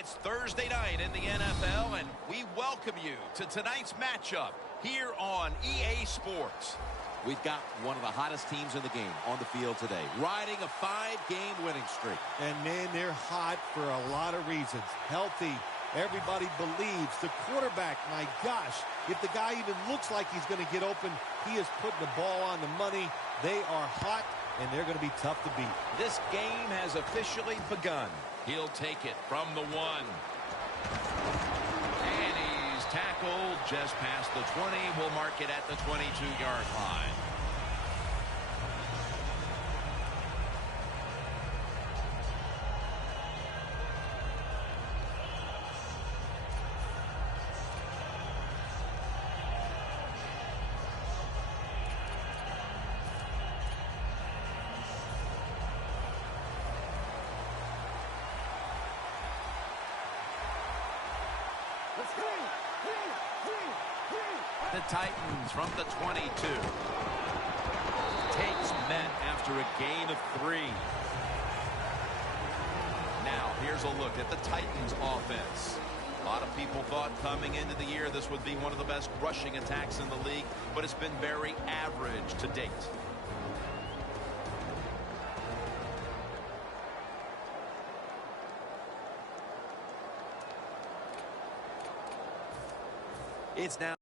It's Thursday night in the NFL, and we welcome you to tonight's matchup here on EA Sports. We've got one of the hottest teams in the game on the field today, riding a 5-game winning streak. And, man, they're hot for a lot of reasons. Healthy. Everybody believes. The quarterback, my gosh, if the guy even looks like he's going to get open, he is putting the ball on the money. They are hot, and they're going to be tough to beat. This game has officially begun. He'll take it from the 1. And he's tackled just past the 20. We'll mark it at the 22-yard line. The Titans from the 22. Takes Met after a gain of 3. Now, here's a look at the Titans offense. A lot of people thought coming into the year this would be one of the best rushing attacks in the league, but it's been very average to date. It's now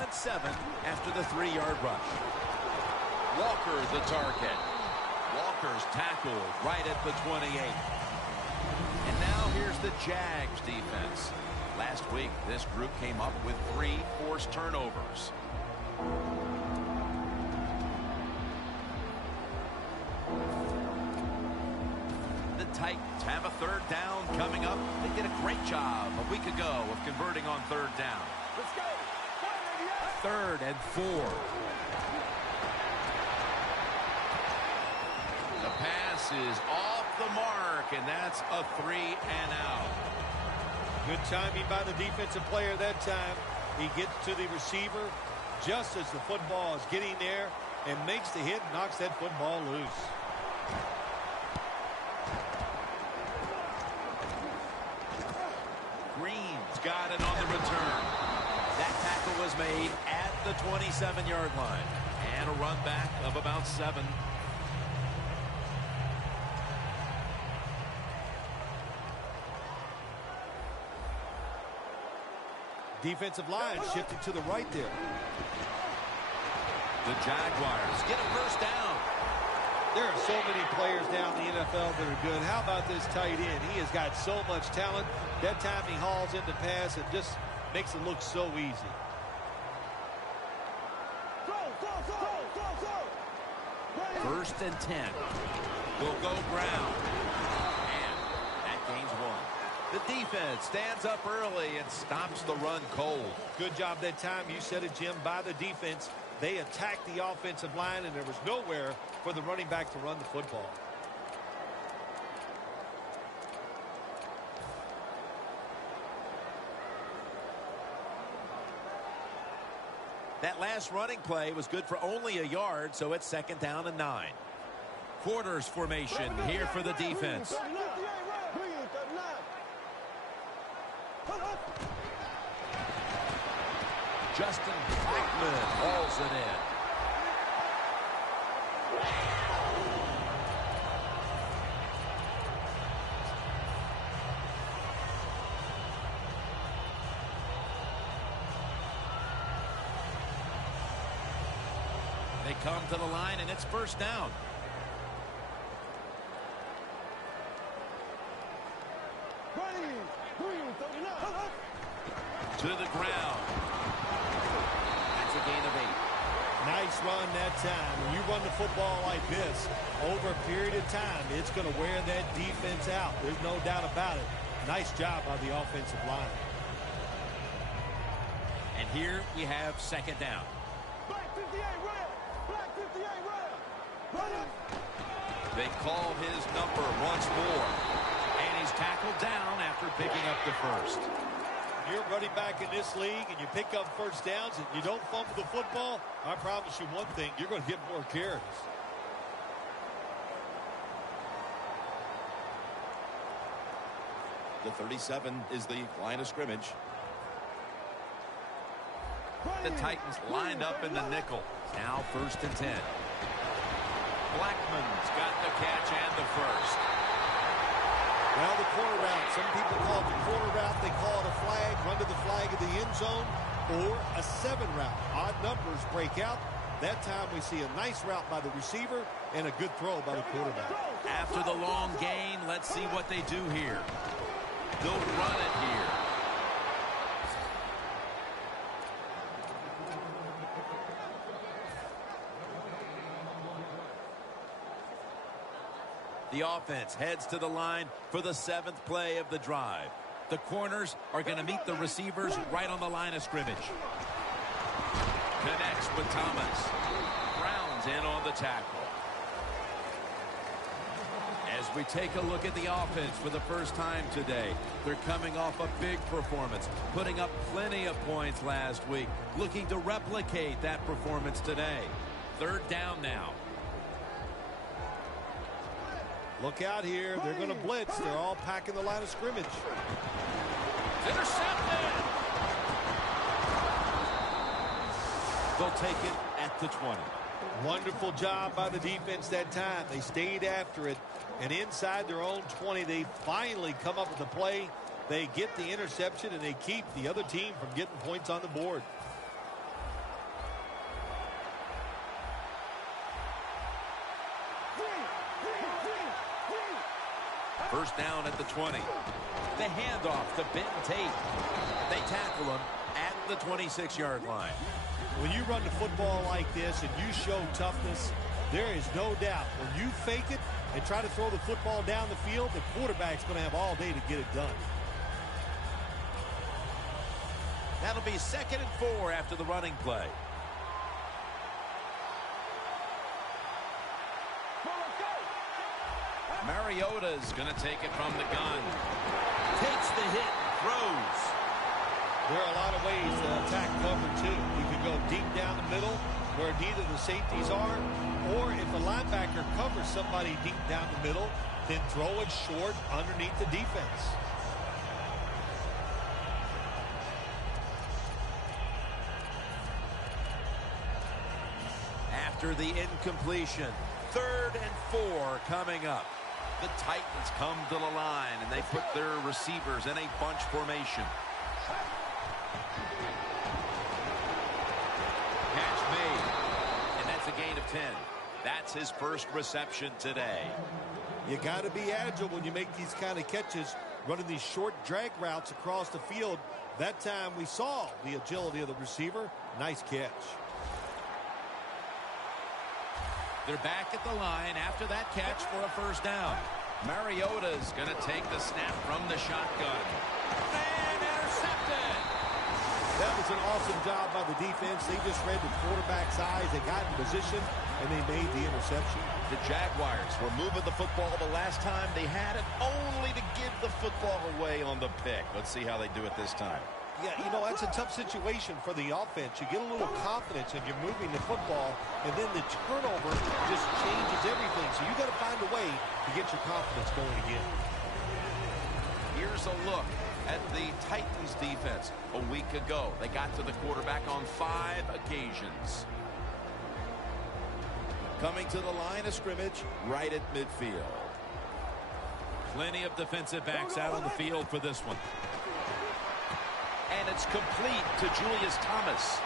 at 7 after the 3-yard rush. Walker the target. Walker's tackled right at the 28. And now here's the Jags defense. Last week, this group came up with 3 forced turnovers. The Titans have a 3rd down coming up. They did a great job a week ago of converting on 3rd down. Let's go. 3rd and 4. The pass is off the mark, and that's a 3-and-out. Good timing by the defensive player that time. He gets to the receiver just as the football is getting there and makes the hit, knocks that football loose. Green's got it on the return. That tackle was made at the 27-yard line. And a run back of about 7. Defensive line shifted to the right there. The Jaguars get a 1st down. There are so many players down in the NFL that are good. How about this tight end? He has got so much talent. That time he hauls in the pass and just makes it look so easy. First and 10. Will go ground. And that gains 1. The defense stands up early and stops the run cold. Good job that time. You said it, Jim, by the defense. They attacked the offensive line, and there was nowhere for the running back to run the football. That last running play was good for only a yard, so it's 2nd down and 9. Quarters formation here for the defense. Justin Blackman hauls it in. They come to the line, and it's 1st down. To the ground. That's a gain of 8. Nice run that time. When you run the football like this, over a period of time, it's going to wear that defense out. There's no doubt about it. Nice job by the offensive line. And here we have 2nd down. Black 58 red. Black 58 red. They call his number once more. And he's tackled down after picking up the first. You're running back in this league and you pick up first downs and you don't fumble the football, I promise you one thing, you're going to get more carries. The 37 is the line of scrimmage. The Titans lined up in the nickel. Now 1st and 10. Blackman's got the catch and the first. Well, the corner route. Some people call it the corner route. They call it a flag, run to the flag of the end zone, or a 7 route. Odd numbers break out. That time we see a nice route by the receiver and a good throw by the quarterback. After the long gain, let's see what they do here. They'll run it here. The offense heads to the line for the 7th play of the drive. The corners are going to meet the receivers right on the line of scrimmage. Connects with Thomas. Brown's in on the tackle. As we take a look at the offense for the first time today, they're coming off a big performance, putting up plenty of points last week, looking to replicate that performance today. 3rd down now. Look out here. They're going to blitz. They're all packing the line of scrimmage. Intercepted! They'll take it at the 20. Wonderful job by the defense that time. They stayed after it. And inside their own 20, they finally come up with the play. They get the interception, and they keep the other team from getting points on the board. First down at the 20. The handoff to Ben Tate. They tackle him at the 26-yard line. When you run the football like this and you show toughness, there is no doubt when you fake it and try to throw the football down the field, the quarterback's going to have all day to get it done. That'll be 2nd and 4 after the running play. Mariota's going to take it from the gun. Takes the hit, throws. There are a lot of ways to attack cover, too. You can go deep down the middle where neither the safeties are, or if a linebacker covers somebody deep down the middle, then throw it short underneath the defense. After the incompletion, 3rd and 4 coming up. The Titans come to the line, and they put their receivers in a bunch formation. Catch made, and that's a gain of 10. That's his first reception today. You got to be agile when you make these kind of catches, running these short drag routes across the field. That time we saw the agility of the receiver. Nice catch. They're back at the line after that catch for a first down. Mariota's going to take the snap from the shotgun. And intercepted! That was an awesome job by the defense. They just read the quarterback's eyes. They got in position, and they made the interception. The Jaguars were moving the football the last time they had it, only to give the football away on the pick. Let's see how they do it this time. Yeah, you know, that's a tough situation for the offense. You get a little confidence if you're moving the football, and then the turnover just changes everything. So you got to find a way to get your confidence going again. Here's a look at the Titans defense. A week ago, they got to the quarterback on 5 occasions. Coming to the line of scrimmage, right at midfield. Plenty of defensive backs out on the field for this one. And it's complete to Julius Thomas.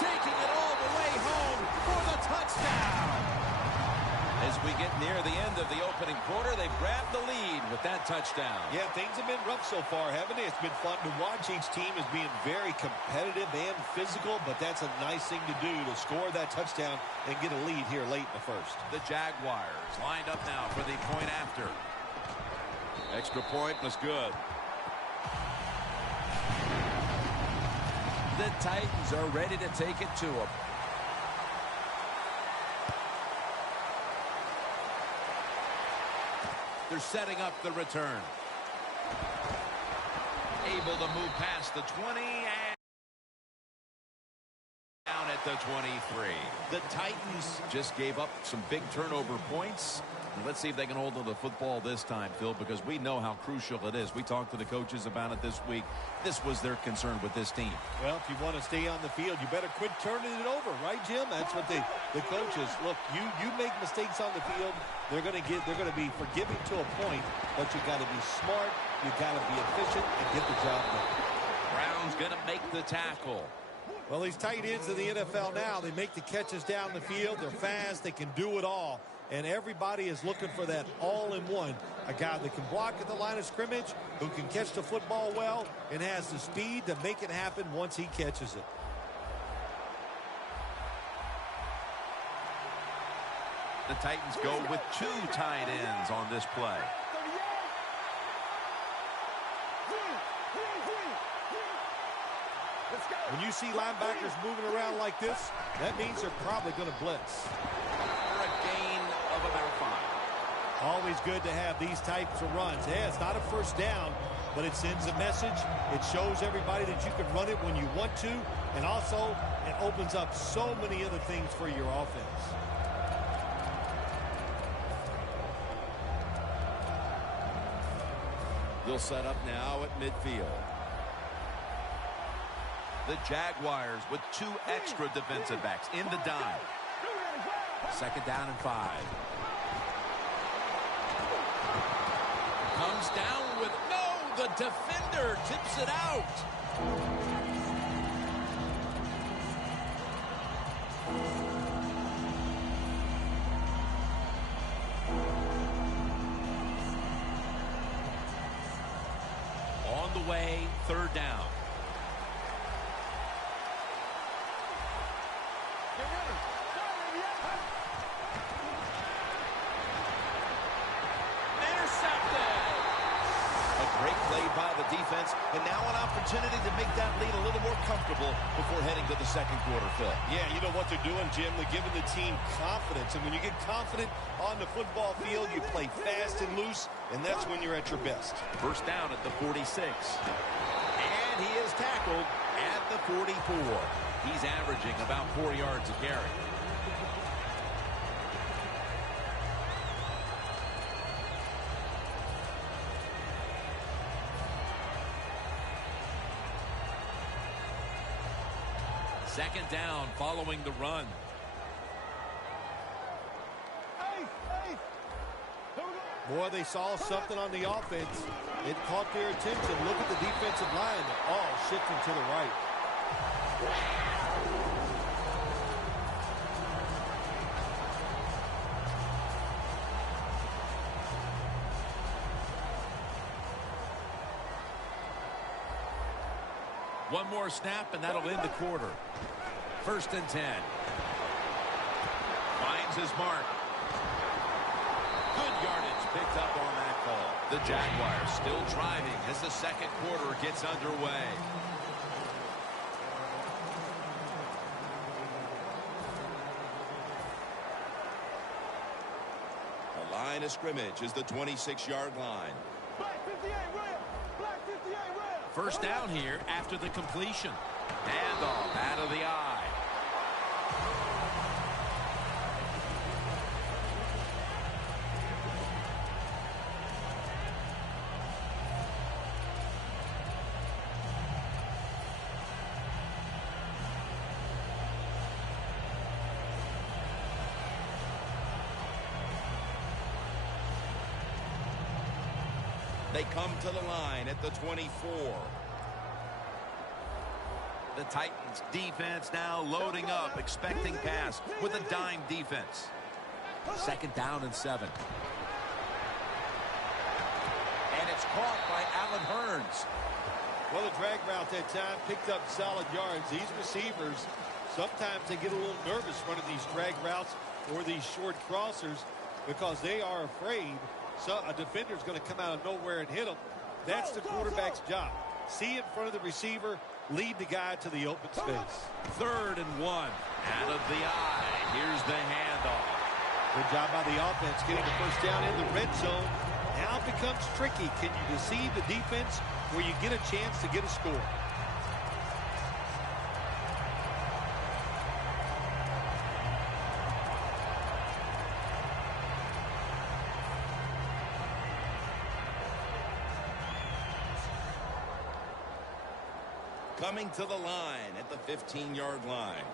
Taking it all the way home for the touchdown. As we get near the end of the opening quarter, they've grabbed the lead with that touchdown. Yeah, things have been rough so far, haven't they? It's been fun to watch. Each team is being very competitive and physical, but that's a nice thing to do, to score that touchdown and get a lead here late in the first. The Jaguars lined up now for the point after. Extra point was good. The Titans are ready to take it to them. They're setting up the return. Able to move past the 20 and down at the 23. The Titans just gave up some big turnover points. Let's see if they can hold on to the football this time, Phil, because we know how crucial it is. We talked to the coaches about it this week. This was their concern with this team. Well, if you want to stay on the field, you better quit turning it over, right, Jim? That's what the coaches look. You make mistakes on the field, they're going to be forgiving to a point, but you got to be smart, you got to be efficient, and get the job done. Brown's going to make the tackle. Well, these tight ends in the NFL now, they make the catches down the field. They're fast. They can do it all. And everybody is looking for that all-in-one. A guy that can block at the line of scrimmage, who can catch the football well, and has the speed to make it happen once he catches it. The Titans go with 2 tight ends on this play. When you see linebackers moving around like this, that means they're probably going to blitz. For a gain of about 5. Always good to have these types of runs. Yeah, it's not a first down, but it sends a message. It shows everybody that you can run it when you want to, and also it opens up so many other things for your offense. They'll set up now at midfield. The Jaguars with 2 extra defensive backs in the dime. 2nd down and 5. Comes down with no, the defender tips it out. On the way, 3rd down. Defense, and now an opportunity to make that lead a little more comfortable before heading to the 2nd quarter, Phil. Yeah, you know what they're doing, Jim? They're giving the team confidence, and when you get confident on the football field, you play fast and loose, and that's when you're at your best. 1st down at the 46. And he is tackled at the 44. He's averaging about 4 yards a carry. Second down following the run. Boy, they saw something on the offense. It caught their attention. Look at the defensive line. They're all shifting to the right. One more snap, and that'll end the quarter. 1st and 10. Finds his mark. Good yardage picked up on that call. The Jaguars still driving as the 2nd quarter gets underway. The line of scrimmage is the 26-yard line. Black 58 rail. Black 58 rail. 1st down here after the completion. Handoff out of the eye. They come to the line at the 24. The Titans defense now loading up, expecting pass with a dime defense. 2nd down and 7. And it's caught by Allen Hurns. Well, the drag route that time picked up solid yards. These receivers, sometimes they get a little nervous running these drag routes or these short crossers because they are afraid a defender's going to come out of nowhere and hit them. That's the quarterback's job. See in front of the receiver, lead the guy to the open space. 3rd and 1. Out of the eye. Here's the handoff. Good job by the offense getting the 1st down in the red zone. Now it becomes tricky. Can you deceive the defense where you get a chance to get a score? Coming to the line at the 15-yard line.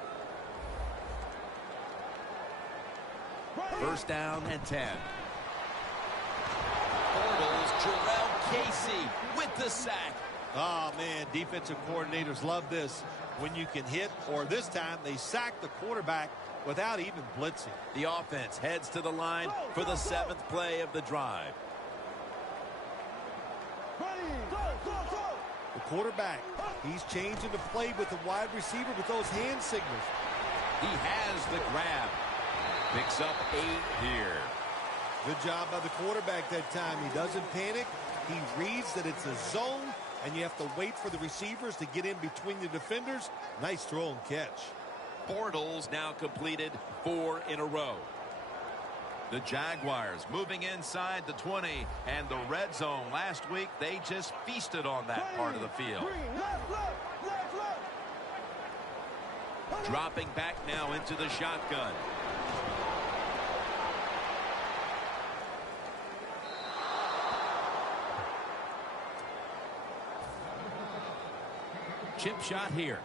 First down and 10. Bortles, Jarrell Casey with the sack. Oh, man, defensive coordinators love this. When you can hit, or this time they sack the quarterback without even blitzing. The offense heads to the line for the 7th play of the drive. The quarterback, he's changing the play with the wide receiver with those hand signals. He has the grab. Picks up 8 here. Good job by the quarterback that time. He doesn't panic. He reads that it's a zone, and you have to wait for the receivers to get in between the defenders. Nice throw and catch. Bortles now completed 4 in a row. The Jaguars moving inside the 20 and the red zone. Last week, they just feasted on that part of the field. Dropping back now into the shotgun. Chip shot here.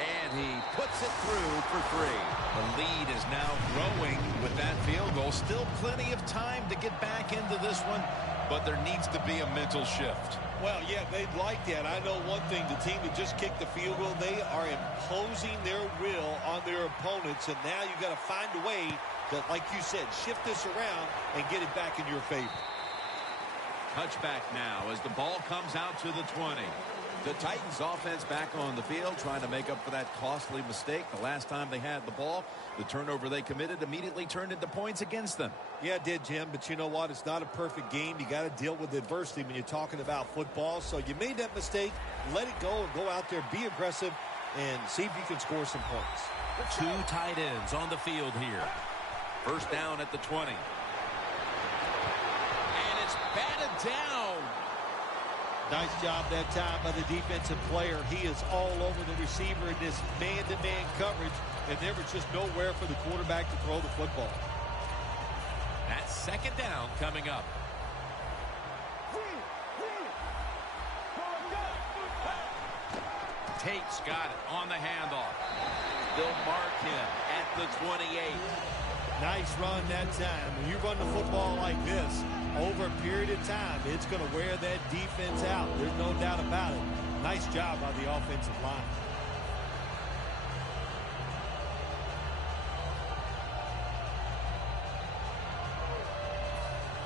And he puts it through for 3. The lead is now growing with that field goal. Still plenty of time to get back into this one, but there needs to be a mental shift. Well, yeah, they'd like that. I know one thing, the team that just kicked the field goal, they are imposing their will on their opponents, and now you've got to find a way to, like you said, shift this around and get it back in your favor. Touchback now as the ball comes out to the 20. The Titans offense back on the field trying to make up for that costly mistake. The last time they had the ball, the turnover they committed immediately turned into points against them. Yeah, it did, Jim, but you know what? It's not a perfect game. You got to deal with adversity when you're talking about football. So you made that mistake. Let it go and go out there, be aggressive, and see if you can score some points. 2 tight ends on the field here. First down at the 20. And it's batted down. Nice job that time by the defensive player. He is all over the receiver in this man-to-man coverage, and there was just nowhere for the quarterback to throw the football. That's second down coming up. Tate's got it on the handoff. They'll mark him at the 28. Nice run that time. When you run the football like this, over a period of time, it's going to wear that defense out. There's no doubt about it. Nice job by the offensive line.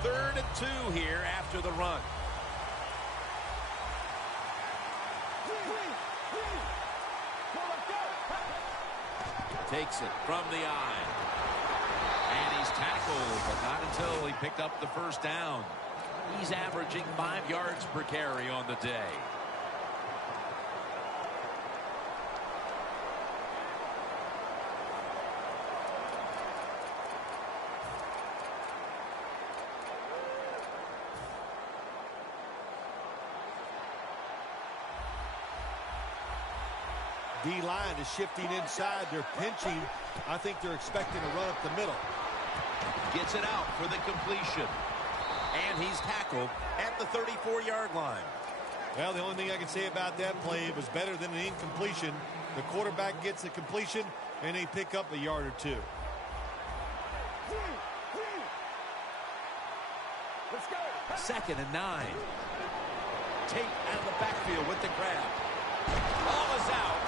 Third and 2 here after the run. Takes it from the eye. And he's tackled, but not until he picked up the first down. He's averaging 5 yards per carry on the day. D-line is shifting inside. They're pinching. I think they're expecting to run up the middle. Gets it out for the completion. And he's tackled at the 34-yard line. Well, the only thing I can say about that play, it was better than an incompletion. The quarterback gets the completion, and they pick up a yard or 2. Let's go. Second and 9. Tate out of the backfield with the grab. Ball is out.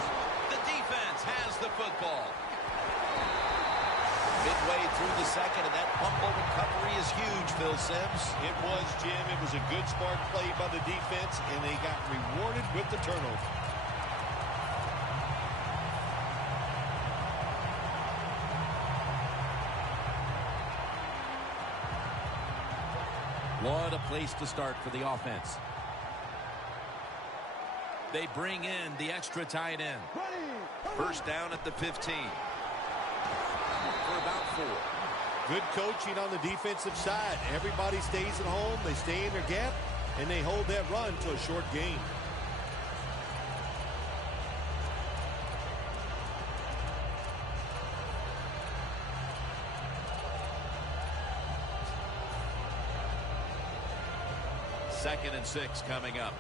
The defense has the football. Midway through the second, and that fumble recovery is huge, Phil Simms. It was, Jim. It was a good, smart play by the defense, and they got rewarded with the turnover. What a place to start for the offense. They bring in the extra tight end. First down at the 15. 4. Good coaching on the defensive side. Everybody stays at home. They stay in their gap, and they hold that run to a short gain. Second and 6 coming up.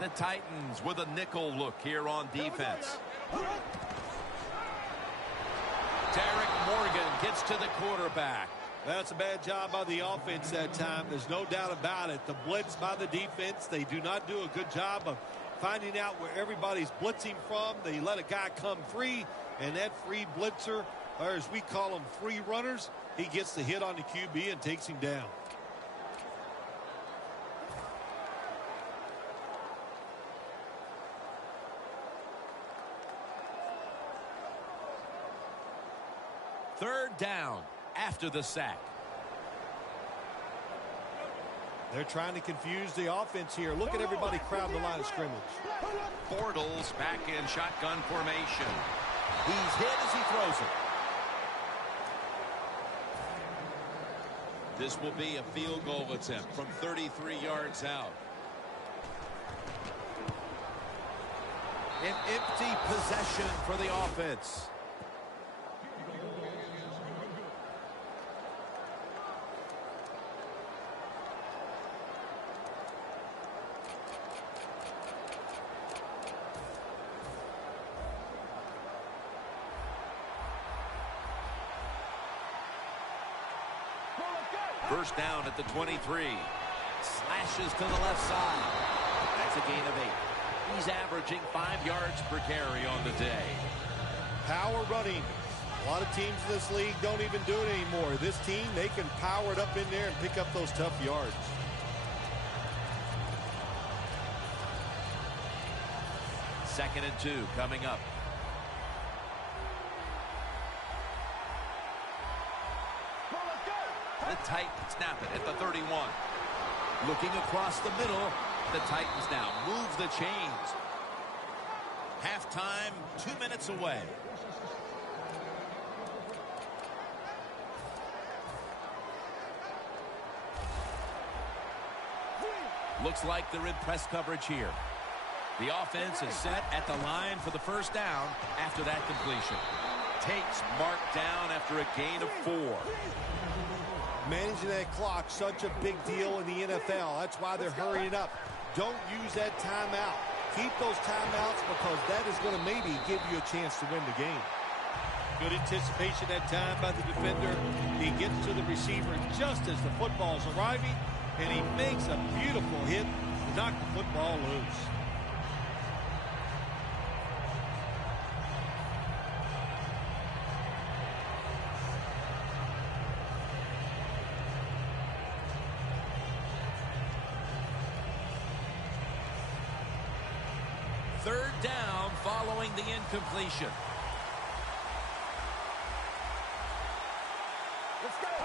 The Titans with a nickel look here on defense. Derek Morgan gets to the quarterback. That's a bad job by the offense that time. There's no doubt about it. The blitz by the defense, they do not do a good job of finding out where everybody's blitzing from. They let a guy come free, and that free blitzer, or as we call them, free runners, he gets the hit on the QB and takes him down. Third down after the sack. They're trying to confuse the offense here. Look at everybody crowding the line of scrimmage. Bortles back in shotgun formation. He's hit as he throws it. This will be a field goal attempt from 33 yards out. An empty possession for the offense. First down at the 23. Slashes to the left side. That's a gain of 8. He's averaging 5 yards per carry on the day. Power running. A lot of teams in this league don't even do it anymore. This team, they can power it up in there and pick up those tough yards. Second and 2 coming up. The Titans snap it at the 31. Looking across the middle, the Titans now move the chains. Halftime, 2 minutes away. Looks like they're in press coverage here. The offense is set at the line for the first down after that completion. Takes Mark down after a gain of 4. Managing that clock, such a big deal in the NFL. That's why they're hurrying up. Don't use that timeout. Keep those timeouts because that is going to maybe give you a chance to win the game. Good anticipation that time by the defender. He gets to the receiver just as the football's arriving, and he makes a beautiful hit to knock the football loose. Third down following the incompletion.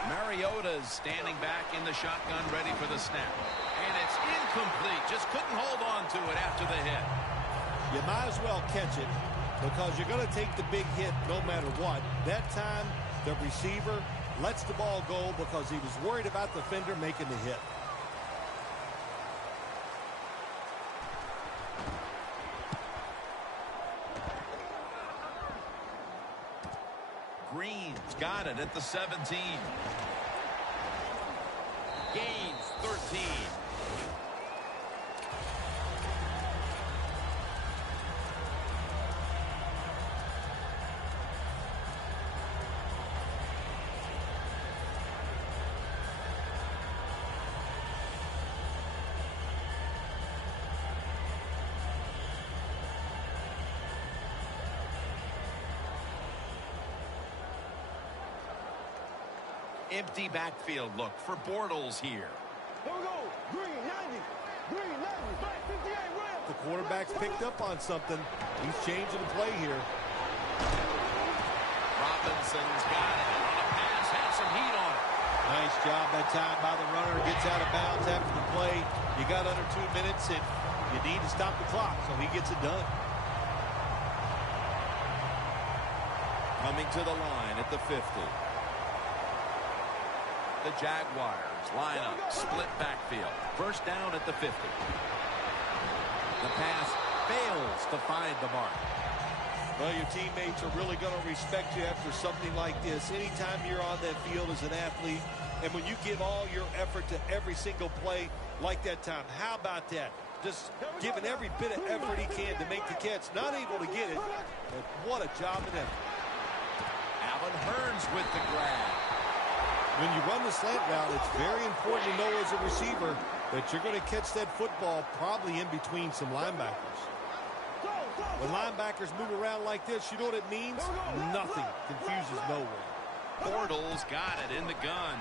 Mariota's standing back in the shotgun ready for the snap. And it's incomplete. Just couldn't hold on to it after the hit. You might as well catch it because you're going to take the big hit no matter what. That time, the receiver lets the ball go because he was worried about the defender making the hit. Green's got it at the 17. Gains 13. Empty backfield look for Bortles here. Here we go. Green 90. Green 90. Black 58 Rams. The quarterback's picked up on something. He's changing the play here. Robinson's got it on a pass. Had some heat on it. Nice job that time by the runner. Gets out of bounds after the play. You got under 2 minutes, and you need to stop the clock, so he gets it done. coming to the line at the 50. The Jaguars line up, split backfield. First down at the 50. The pass fails to find the mark. Well, your teammates are really going to respect you after something like this. Anytime you're on that field as an athlete, and when you give all your effort to every single play like that time, how about that? Just giving every bit of effort he can to make the catch. Not able to get it, but what a job and effort. Allen Hurns with the grab. When you run the slant route, it's very important to know as a receiver that you're going to catch that football probably in between some linebackers. When linebackers move around like this, you know what it means? Nothing. Confuses no one. Bortles got it in the gun.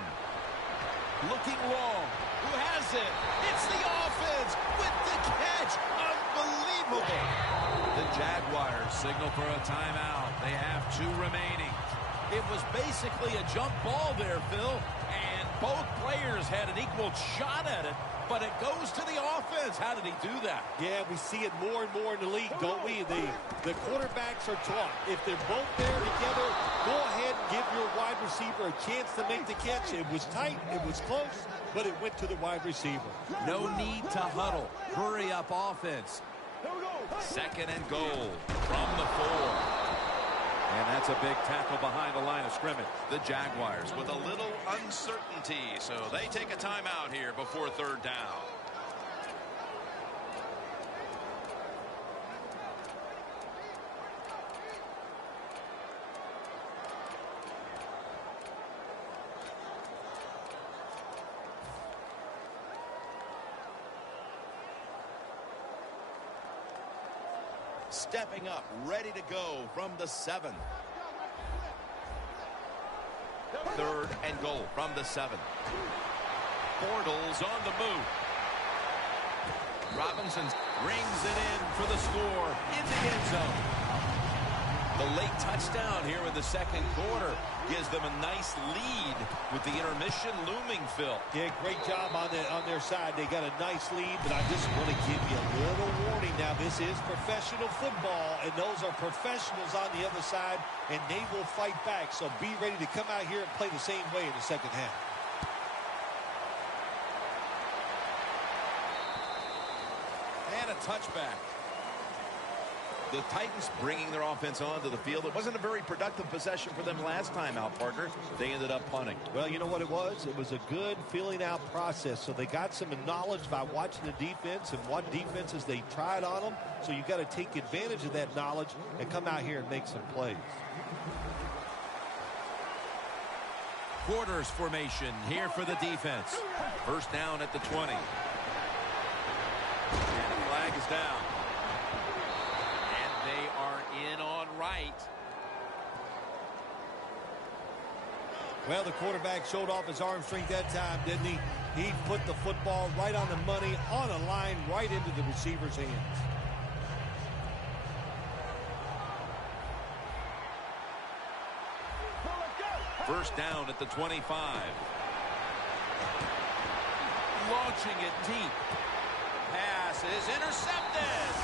Looking long. Who has it? It's the offense with the catch. Unbelievable. The Jaguars signal for a timeout. They have 2 remaining. It was basically a jump ball there, Phil, and both players had an equal shot at it, but it goes to the offense. How did he do that? Yeah, we see it more and more in the league, don't we? The quarterbacks are taught. If they're both there together, go ahead and give your wide receiver a chance to make the catch. It was tight, it was close, but it went to the wide receiver. No need to huddle. Hurry up offense. Second and goal from the 4. And that's a big tackle behind the line of scrimmage. The Jaguars with a little uncertainty, so they take a timeout here before third down. Stepping up, ready to go from the 7. Third and goal from the 7. Bortles on the move. Robinson rings it in for the score in the end zone. The late touchdown here in the second quarter gives them a nice lead with the intermission looming, Phil. Yeah, great job on their side. They got a nice lead, but I just want to give you a little warning now. This is professional football, and those are professionals on the other side, and they will fight back. So be ready to come out here and play the same way in the second half. And a touchback. The Titans bringing their offense onto the field. It wasn't a very productive possession for them last time out, partner. They ended up punting. Well, you know what it was? It was a good filling out process. So they got some knowledge by watching the defense and what defenses they tried on them. So you got to take advantage of that knowledge and come out here and make some plays. Quarters formation here for the defense. First down at the 20. And the flag is down. They are in on right. Well, the quarterback showed off his arm strength that time, didn't he? He put the football right on the money, on a line, right into the receiver's hands. First down at the 25. Launching it deep. Pass is intercepted.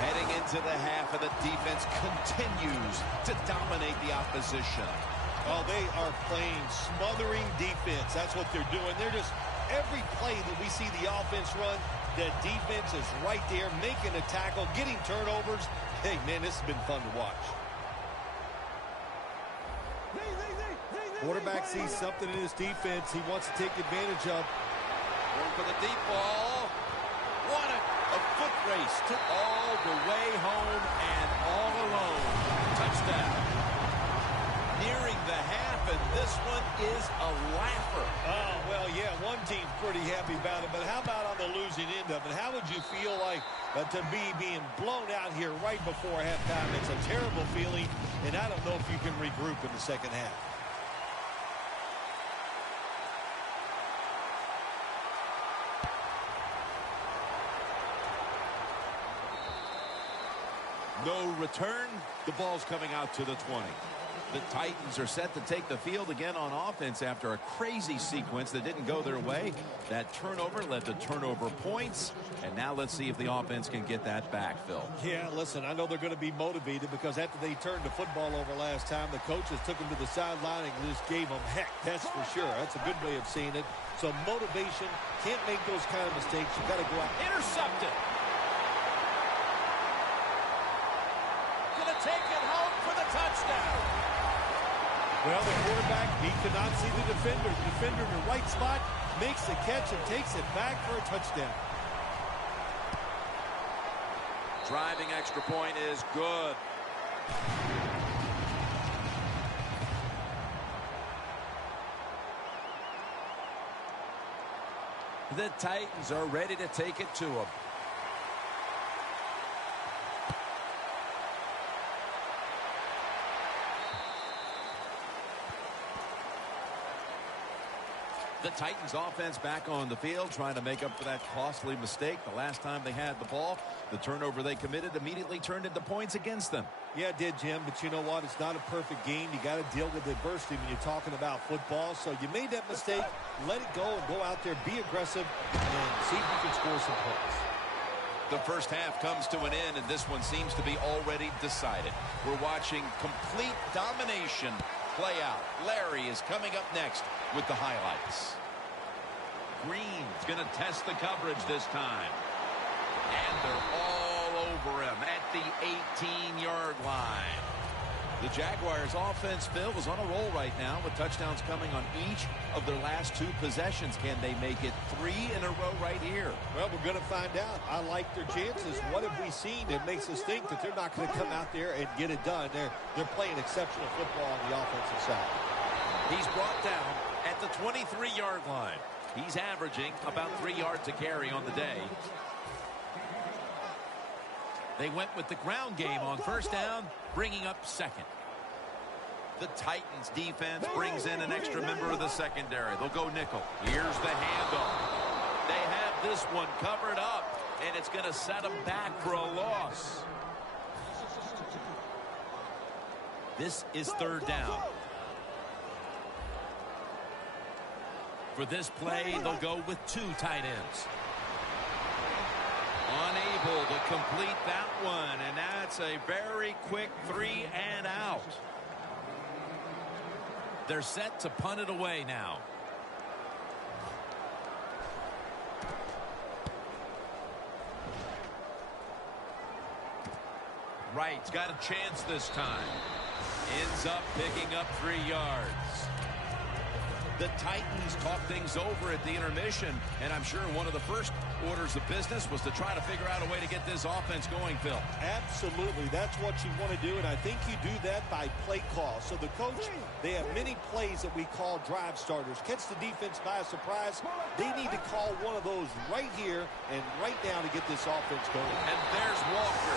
Heading into the half, and the defense continues to dominate the opposition. Oh, they are playing smothering defense. That's what they're doing. They're just, every play that we see the offense run, the defense is right there, making a tackle, getting turnovers. Hey, man, this has been fun to watch. Quarterback sees something in his defense he wants to take advantage of. Going for the deep ball. What a foot race. Took all the way home and all alone. Touchdown. Nearing the half, and this one is a laugher. Oh, well, yeah, one team's pretty happy about it, but how about on the losing end of it? How would you feel like to be being blown out here right before halftime? It's a terrible feeling, and I don't know if you can regroup in the second half. No return. The ball's coming out to the 20. The Titans are set to take the field again on offense after a crazy sequence that didn't go their way. That turnover led to turnover points. And now let's see if the offense can get that back, Phil. Yeah, listen, I know they're going to be motivated because after they turned the football over last time, the coaches took them to the sideline and just gave them heck. That's for sure. That's a good way of seeing it. So motivation, can't make those kind of mistakes. You got to go out. Intercepted. Going to take it home for the touchdown. Well, the quarterback, he could not see the defender. The defender in the right spot, makes the catch and takes it back for a touchdown. Driving extra point is good. The Titans are ready to take it to them. The Titans offense back on the field trying to make up for that costly mistake the last time they had the ball. The turnover they committed immediately turned into points against them. Yeah, it did, Jim, but you know what? It's not a perfect game. You got to deal with adversity when you're talking about football. So you made that mistake. Let it go and go out there, be aggressive, and see if you can score some points. The first half comes to an end, and this one seems to be already decided. We're watching complete domination play out. Larry is coming up next with the highlights. Green's going to test the coverage this time. And they're all over him at the 18-yard line. The Jaguars offense, Phil, is on a roll right now with touchdowns coming on each of their last 2 possessions. Can they make it 3 in a row right here? Well, we're going to find out. I like their chances. What have we seen that makes us think that they're not going to come out there and get it done? They're playing exceptional football on the offensive side. He's brought down at the 23-yard line. He's averaging about 3 yards a carry on the day. They went with the ground game on first down, bringing up second. The Titans defense brings in an extra member of the secondary. They'll go nickel. Here's the handoff. They have this one covered up, and it's going to set them back for a loss. This is third down. For this play, they'll go with 2 tight ends. Unable to complete that one, and that's a very quick 3 and out. They're set to punt it away now. Wright's got a chance this time. Ends up picking up 3 yards. The Titans talk things over at the intermission, and I'm sure one of the first orders of business was to try to figure out a way to get this offense going, Phil. Absolutely. That's what you want to do, and I think you do that by play call. So the coach, they have many plays that we call drive starters. Catch the defense by surprise. They need to call one of those right here and right now to get this offense going. And there's Walker.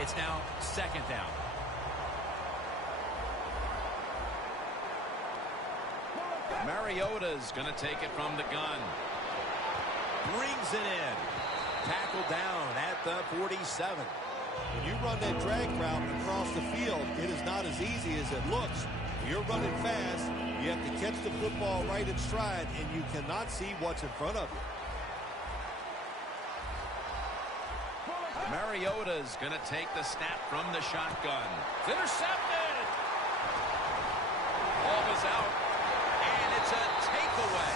It's now second down. Mariota's going to take it from the gun. Brings it in. Tackled down at the 47. When you run that drag route across the field, it is not as easy as it looks. When you're running fast, you have to catch the football right in stride, and you cannot see what's in front of you. Mariota's going to take the snap from the shotgun. It's intercepted. Ball was out, and it's a takeaway.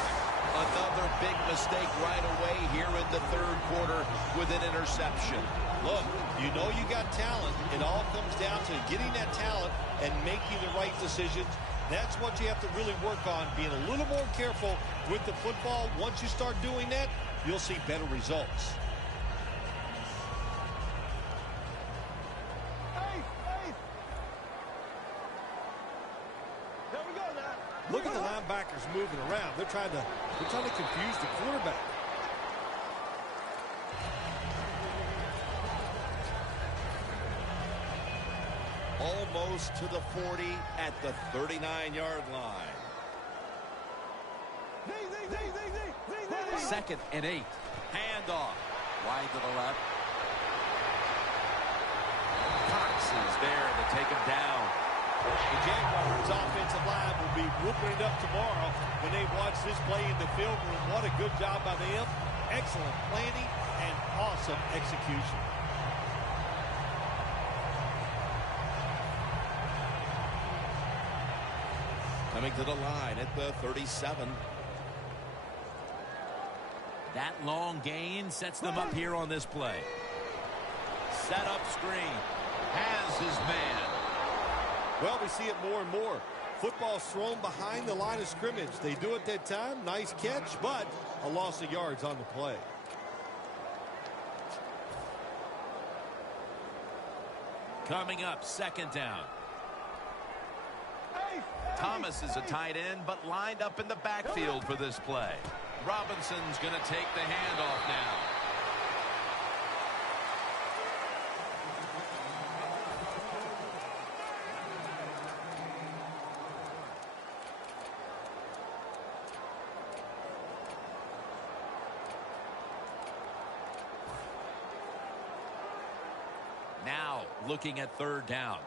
Another big mistake right away here in the third quarter with an interception. Look, you know you got talent. It all comes down to getting that talent and making the right decisions. That's what you have to really work on, being a little more careful with the football. Once you start doing that, you'll see better results. Look at the linebackers moving around. They're trying to confuse the quarterback. Almost to the 40 at the 39-yard line. 2nd and 8. Handoff. Wide to the left. Cox is there to take him down. The Jaguars' offensive line will be whooping it up tomorrow when they watch this play in the film room. What a good job by them. Excellent planning and awesome execution. Coming to the line at the 37. That long gain sets them up here on this play. Set up screen. Has his man. Well, we see it more and more. Football's thrown behind the line of scrimmage. They do it that time. Nice catch, but a loss of yards on the play. Coming up, 2nd down. Thomas is a tight end, but lined up in the backfield for this play. Robinson's going to take the handoff now. Now, looking at 3rd down.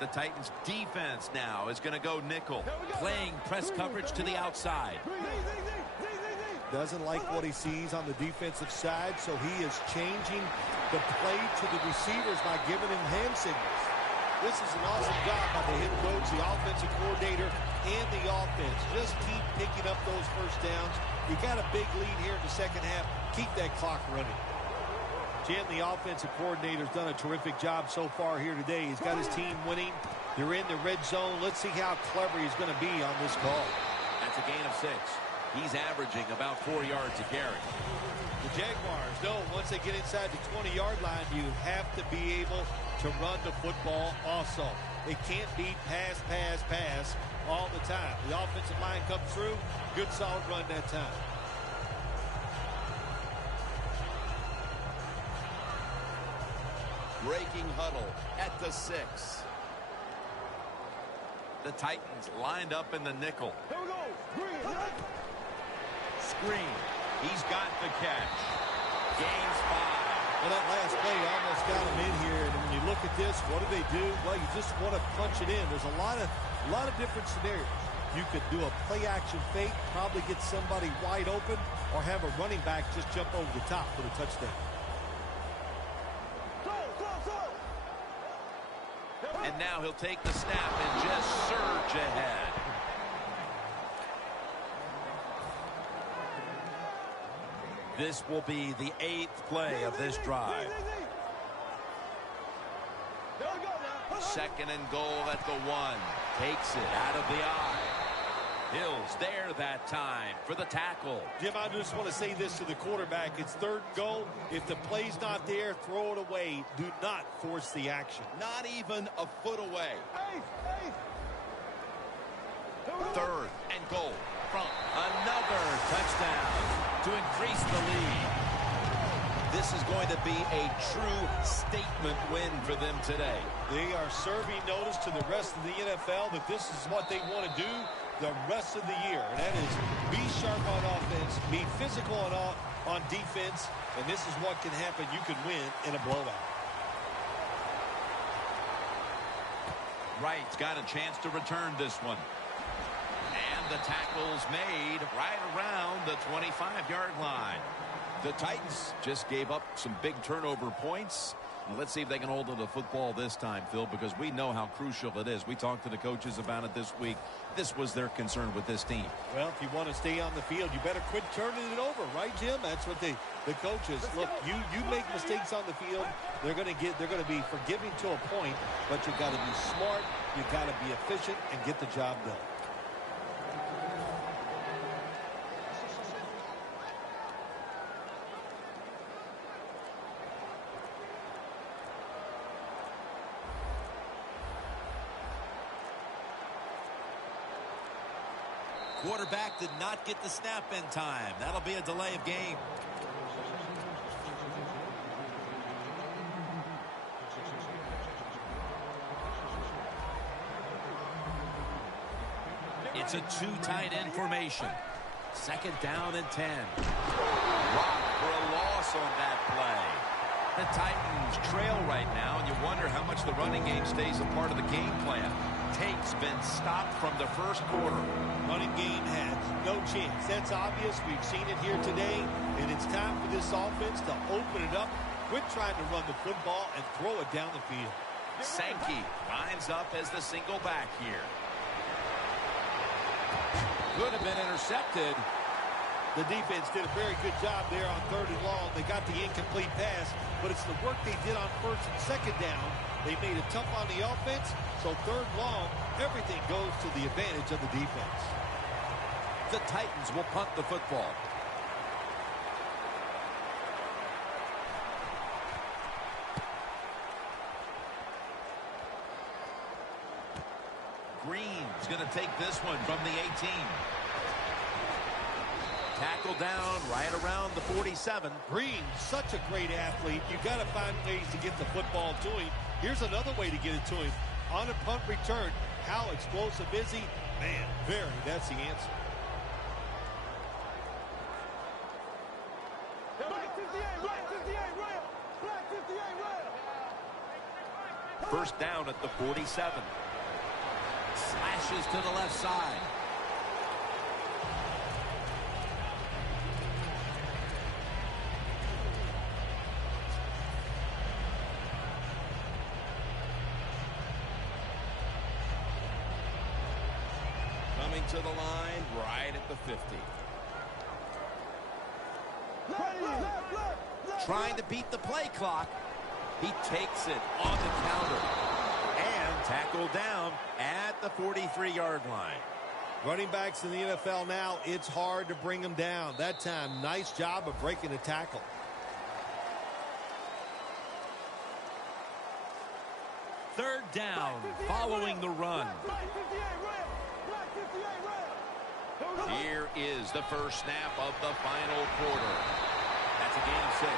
The Titans defense now is going to go nickel, playing press coverage to the outside. Doesn't like what he sees on the defensive side, so he is changing the play to the receivers by giving him hand signals. This is an awesome job by the head coach, the offensive coordinator, and the offense. Just keep picking up those first downs. You got a big lead here in the second half. Keep that clock running. Jim, the offensive coordinator's done a terrific job so far here today. He's got his team winning. They're in the red zone. Let's see how clever he's going to be on this call. That's a gain of 6. He's averaging about 4 yards a carry. The Jaguars know once they get inside the 20-yard line, you have to be able to run the football also. It can't be pass, pass, pass all the time. The offensive line comes through. Good, solid run that time. Breaking huddle at the 6. The Titans lined up in the nickel. Here we go. Screen. He's got the catch. Gains 5. Well, that last play almost got him in here. And when you look at this, what do? Well, you just want to punch it in. There's a lot of different scenarios. You could do a play-action fake, probably get somebody wide open, or have a running back just jump over the top for the touchdown. And now he'll take the snap and just surge ahead. This will be the 8th play of this drive. 2nd and goal at the 1. Takes it out of the eye. Hill's there that time for the tackle. Jim, I just want to say this to the quarterback. It's 3rd and goal. If the play's not there, throw it away. Do not force the action. Not even a foot away. 3rd and goal from another touchdown to increase the lead. This is going to be a true statement win for them today. They are serving notice to the rest of the NFL that this is what they want to do the rest of the year. And that is be sharp on offense, be physical on defense, and this is what can happen. You can win in a blowout. Wright's got a chance to return this one. And the tackle's made right around the 25-yard line. The Titans just gave up some big turnover points. Let's see if they can hold on to the football this time, Phil, because we know how crucial it is. We talked to the coaches about it this week. This was their concern with this team. Well, if you want to stay on the field, you better quit turning it over, right, Jim? That's what the coaches look. You make mistakes on the field, they're going to be forgiving to a point, but you got to be smart, you got to be efficient, and get the job done. Quarterback did not get the snap in time. That'll be a delay of game. It's a two-tight-end formation. Second down and 10. Rock for a loss on that play. The Titans trail right now, and you wonder how much the running game stays a part of the game plan. Take's been stopped from the first quarter. Running game has no chance. That's obvious. We've seen it here today, and it's time for this offense to open it up. Quit trying to run the football and throw it down the field. Sankey lines up as the single back here. Could have been intercepted. The defense did a very good job there on 3rd and long. They got the incomplete pass, but it's the work they did on 1st and 2nd down. They made it tough on the offense, so 3rd long, everything goes to the advantage of the defense. The Titans will punt the football. Green's going to take this one from the 18. Tackle down right around the 47. Green, such a great athlete. You got to find ways to get the football to him. Here's another way to get it to him. On a punt return, how explosive is he? Man, very. That's the answer. Black 58, black 58, rail. Black 58, rail. First down at the 47. Slashes to the left side. Coming to the line right at the 50. Trying to beat the play clock. He takes it on the counter. And tackled down at the 43-yard line. Running backs in the NFL now, it's hard to bring them down. That time, nice job of breaking the tackle. Third down following the run. Here is the first snap of the final quarter. That's a gain of 6.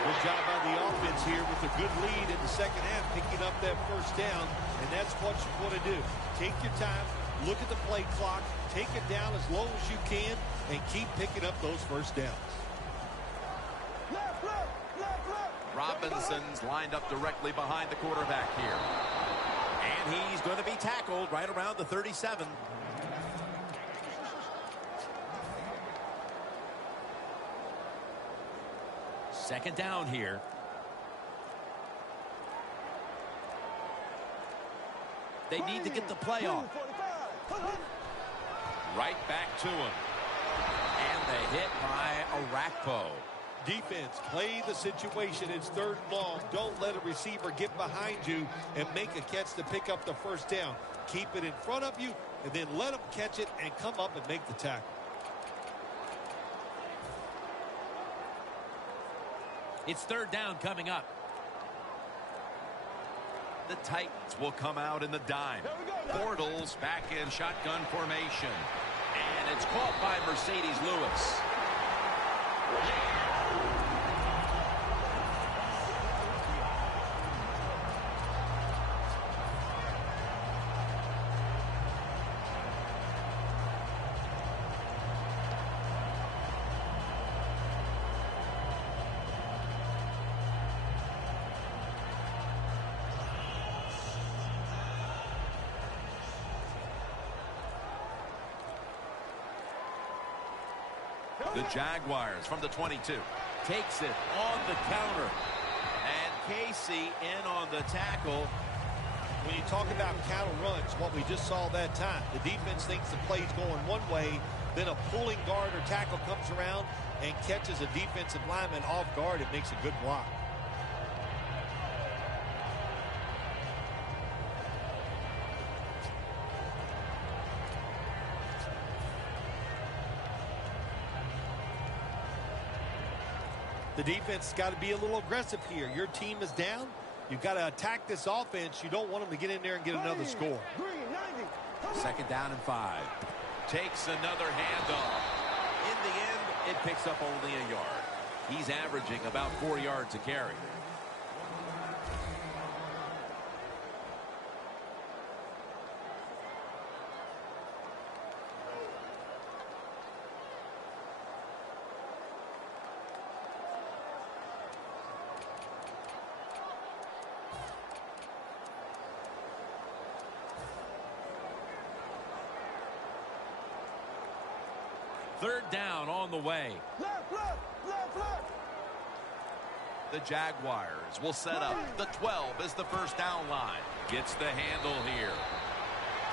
Good job by the offense here with a good lead in the second half, picking up that first down, and that's what you want to do. Take your time, look at the play clock, take it down as low as you can, and keep picking up those first downs. Robinson's lined up directly behind the quarterback here. And he's going to be tackled right around the 37. Second down here. They need to get the play off. Right back to him. And the hit by Arakpo. Defense, play the situation. It's 3rd and long. Don't let a receiver get behind you and make a catch to pick up the first down. Keep it in front of you, and then let them catch it and come up and make the tackle. It's 3rd down coming up. The Titans will come out in the dime. Bortles back in shotgun formation. And it's caught by Mercedes Lewis. The Jaguars from the 22. Takes it on the counter. And Casey in on the tackle. When you talk about counter runs, what we just saw that time, the defense thinks the play's going one way, then a pulling guard or tackle comes around and catches a defensive lineman off guard. It makes a good block. The defense has got to be a little aggressive here. Your team is down. You've got to attack this offense. You don't want them to get in there and get another score. Second down and 5. Takes another handoff. In the end, it picks up only a yard. He's averaging about 4 yards a carry. Third down on the way. Left, left, left, left. The Jaguars will set up. The 12 is the first down line. Gets the handle here.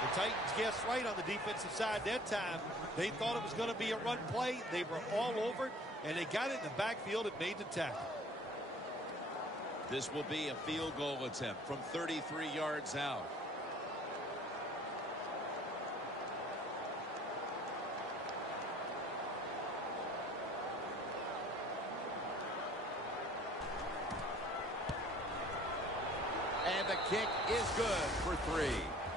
The Titans guessed right on the defensive side that time. They thought it was going to be a run play. They were all over it, and they got it in the backfield and made the tackle. This will be a field goal attempt from 33 yards out. And the kick is good for 3.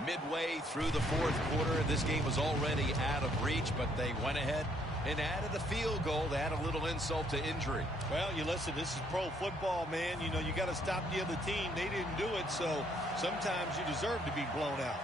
Midway through the fourth quarter, this game was already out of reach, but they went ahead and added a field goal to add a little insult to injury. Well, you listen, this is pro football, man. You know, you got to stop the other team. They didn't do it, so sometimes you deserve to be blown out.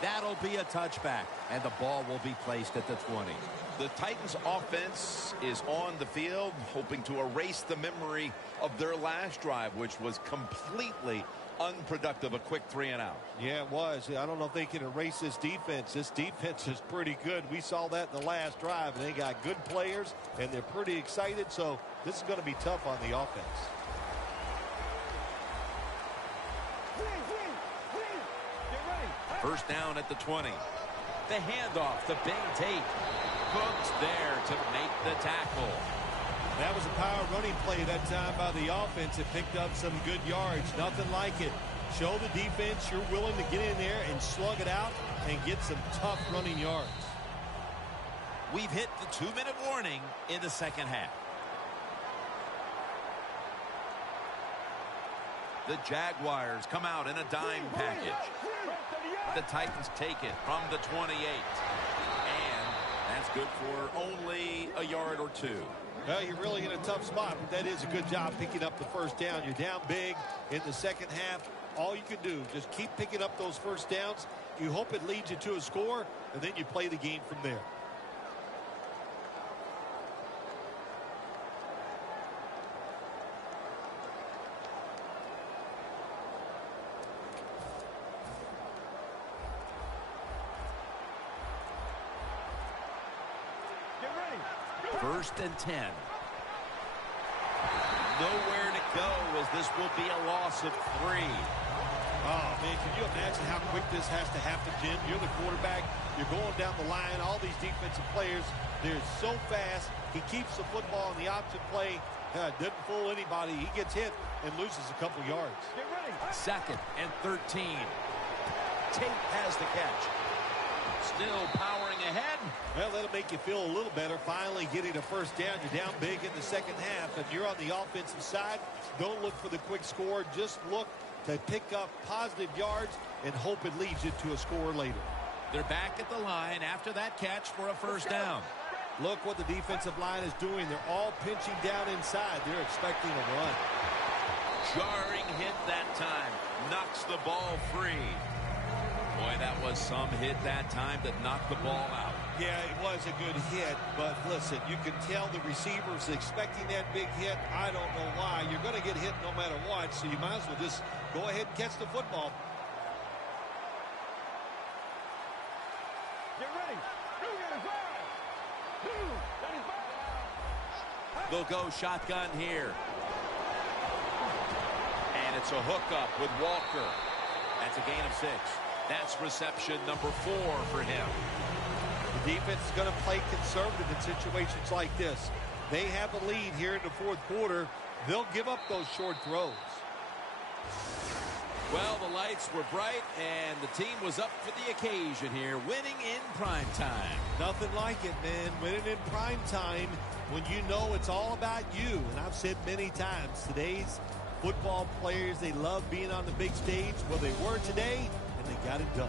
That'll be a touchback, and the ball will be placed at the 20. The Titans offense is on the field, hoping to erase the memory of their last drive, which was completely unproductive, a quick 3-and-out. Yeah, it was. I don't know if they can erase this defense. This defense is pretty good. We saw that in the last drive, and they got good players, and they're pretty excited, so this is going to be tough on the offense. First down at the 20. The handoff to Big Tate. Cooks there to make the tackle. That was a power running play that time by the offense. It picked up some good yards. Nothing like it. Show the defense you're willing to get in there and slug it out and get some tough running yards. We've hit the 2-minute warning in the second half. The Jaguars come out in a dime package. The Titans take it from the 28. And that's good for only a yard or 2. Well, you're really in a tough spot, but that is a good job picking up the first down. You're down big in the second half. All you can do, just keep picking up those first downs. You hope it leads you to a score, and then you play the game from there. First and 10. Nowhere to go as this will be a loss of 3. Oh, man, can you imagine how quick this has to happen, Jim? You're the quarterback. You're going down the line. All these defensive players, they're so fast. He keeps the football in the option play. Doesn't fool anybody. He gets hit and loses a couple yards. Second and 13. Tate has the catch. Still powering ahead. Well, that'll make you feel a little better. Finally getting a first down. You're down big in the second half. If you're on the offensive side, don't look for the quick score. Just look to pick up positive yards and hope it leads you to a score later. They're back at the line after that catch for a first down. Look what the defensive line is doing. They're all pinching down inside. They're expecting a run. Jarring hit that time. Knocks the ball free. Boy, that was some hit that time that knocked the ball out. Yeah, it was a good hit, but listen, you can tell the receiver's expecting that big hit. I don't know why. You're going to get hit no matter what, so you might as well just go ahead and catch the football. Get ready. They'll go shotgun here. And it's a hookup with Walker. That's a gain of 6. That's reception number 4 for him. The defense is going to play conservative in situations like this. They have a lead here in the fourth quarter. They'll give up those short throws. Well, the lights were bright, and the team was up for the occasion here, winning in prime time. Nothing like it, man. Winning in prime time when you know it's all about you. And I've said many times, today's football players, they love being on the big stage. Well, they were today, and they got it done.